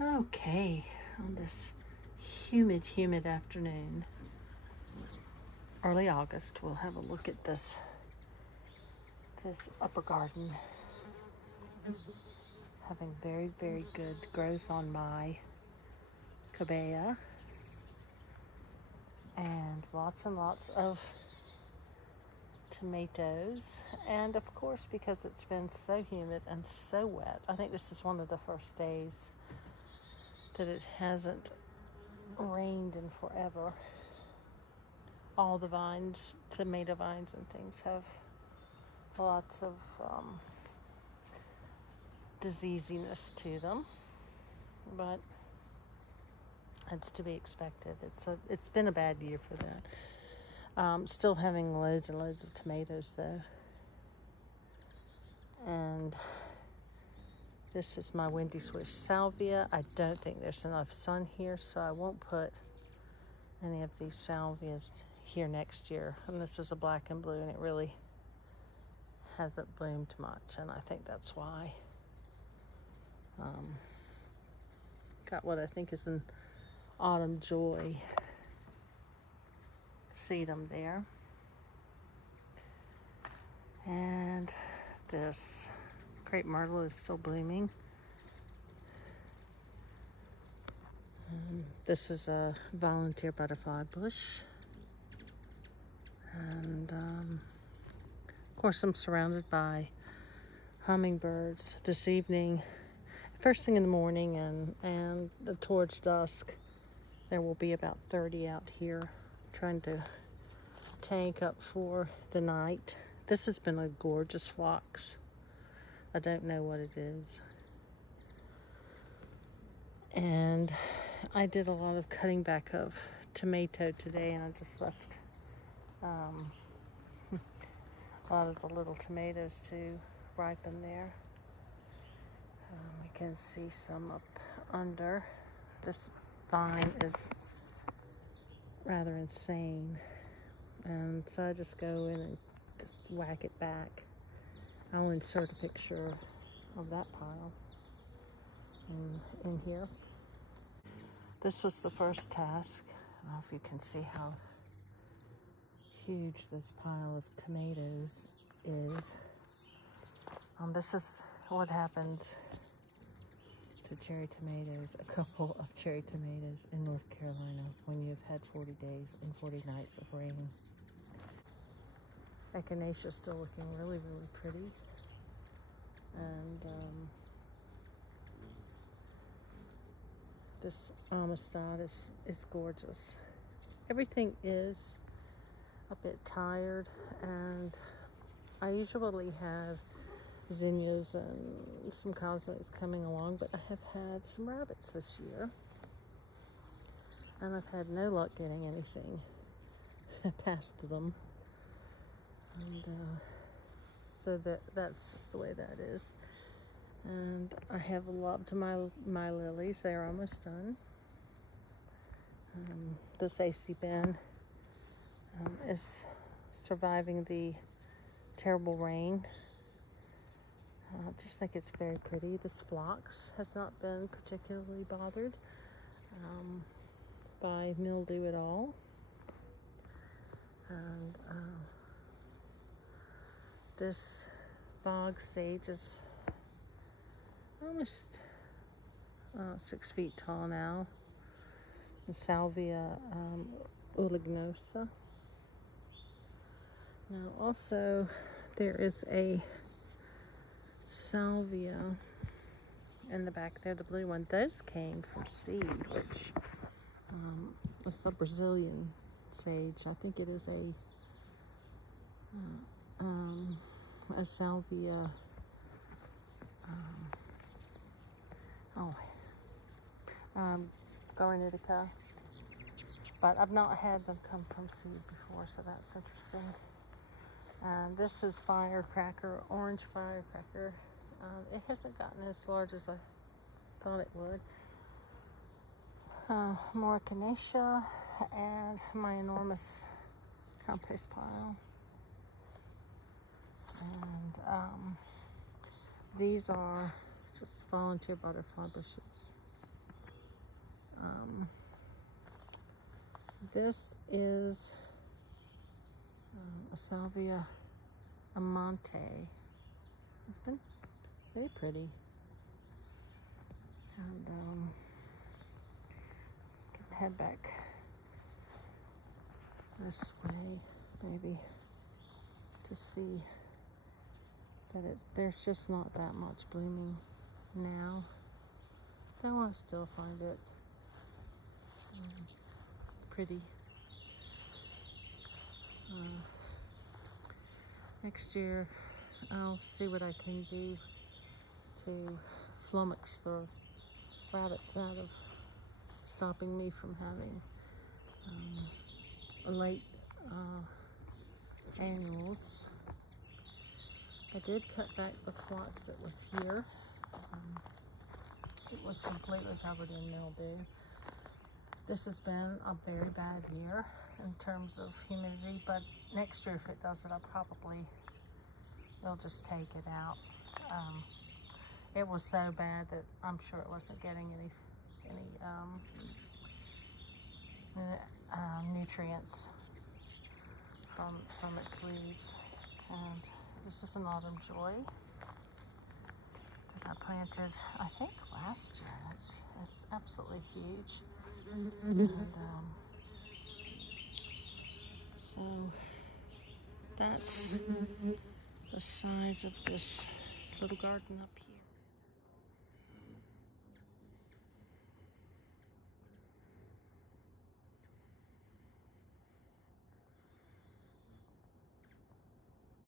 Okay, on this humid afternoon, early August, we'll have a look at this upper garden having very good growth on my cabea, and lots of tomatoes. And of course, because it's been so humid and so wet, I think this is one of the first days that it hasn't rained in forever. All the vines, tomato vines and things, have lots of diseasiness to them, but it's to be expected. It's been a bad year for that. Still having loads and loads of tomatoes though, and this is my windy swish salvia. I don't think there's enough sun here, so I won't put any of these salvias here next year. And this is a black and blue, and it really hasn't bloomed much, and I think that's why. Got what I think is an autumn joy sedum there, and this crepe myrtle is still blooming. This is a volunteer butterfly bush, and of course I'm surrounded by hummingbirds. This evening, first thing in the morning and towards dusk, there will be about 30 out here trying to tank up for the night. This has been a gorgeous phlox. I don't know what it is. And I did a lot of cutting back of tomato today, and I just left a lot of the little tomatoes to ripen there. You can see some up under. This vine is rather insane, and so I just go in and just whack it back. I'll insert a picture of that pile in here. This was the first task. I don't know if you can see how huge this pile of tomatoes is. This is what happens to cherry tomatoes, a couple of cherry tomatoes in North Carolina when you've had 40 days and 40 nights of rain. Echinacea is still looking really pretty, and this amistad is gorgeous. Everything is a bit tired, and I usually have zinnias and some cosmos coming along, but I have had some rabbits this year, and I've had no luck getting anything past them, and so that's just the way that is. And I have loved my lilies. They're almost done. This AC bin is surviving the terrible rain. I just think it's very pretty. This phlox has not been particularly bothered by mildew at all. And this bog sage is almost 6 feet tall now. The salvia ulignosa. Now also there is a salvia in the back there, the blue one. Those came from seed, which was a Brazilian sage. I think it is a salvia garnitica, but I've not had them come from seed before, so that's interesting. And this is firecracker, orange firecracker. It hasn't gotten as large as I thought it would. More echinacea and my enormous compost pile. And these are just volunteer butterfly bushes. This is a salvia amante. It's been very pretty. And can head back this way maybe to see that there's just not that much blooming now. Though I still find it pretty. Next year I'll see what I can do to flummox the rabbits out of stopping me from having late annuals. I did cut back the phlox that was here. It was completely covered in mildew. This has been a very bad year in terms of humidity, but next year if it does it, they'll just take it out. It was so bad that I'm sure it wasn't getting any nutrients from its leaves. And this is an autumn joy that I planted, I think, last year. It's absolutely huge. And so that's the size of this little garden up here.